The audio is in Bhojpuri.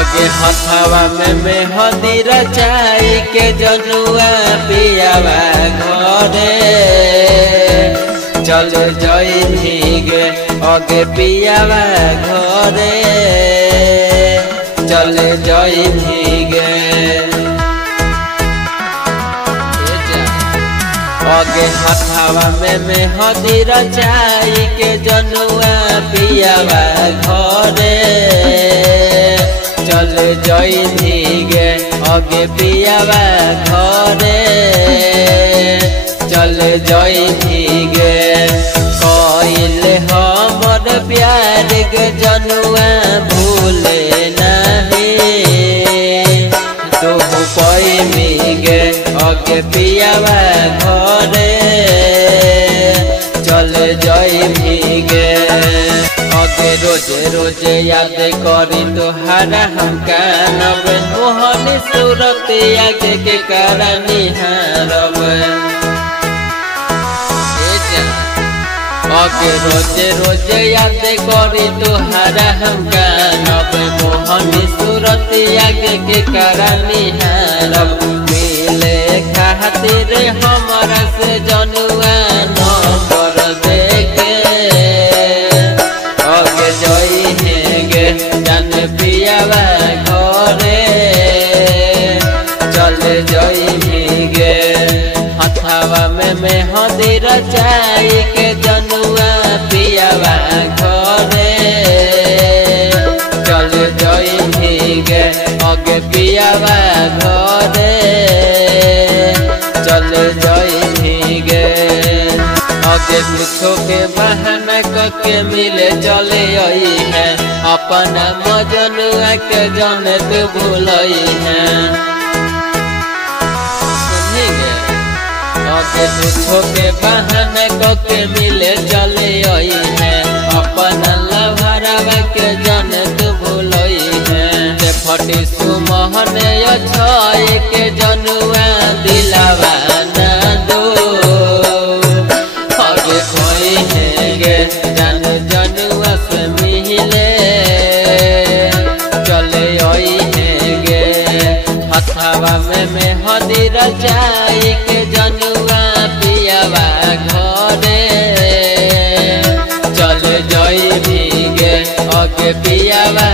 अगे हथवा में मेहंदी रचाई के जनुआ पियावा घरे चल जई गे अगे पियावा घरे चल जई गे अगे हथवा में मेहंदी रचाई के जनुआ पियावा घरे चल जई गे अगे पियावा घरे चल जई गे कइले हमर प्यार के जनुआ भूले नहीं तू पैमी गे अगे पियावा घरे चल जई गे अगे रोजे रोजे याद करी तोहारा हम कानब मोहनी सूरत आगे के करनी हारब अगे रोजे रोजे याद करी तोहारा हम कानब मोहनी सूरत आगे के करनी हारब मिले खातिर हमारा से जनुआ नंबर देके अगे जई गे जान पियावा घरे चल जई गे हथवा में मेहंदी रचाई के जनुआ पियावा घरे चल जई गे अगे पियावा घरे चल जई गे अगे कुछो के बहाना के मिले चले आई है अपना मजनुआ के जाने तू भूलई है अगे कुछो के बहाना के मिले चले आई है अपना लभरावा के जाने तू भूलई है फटी सुमहन छय के जनुआ दिलावा ना दो गे जान जनुआ से मिले चले आई गे हथवा में मेहंदी रचाई के जनुआ पियावा घरे चल जई गे अगे पियावा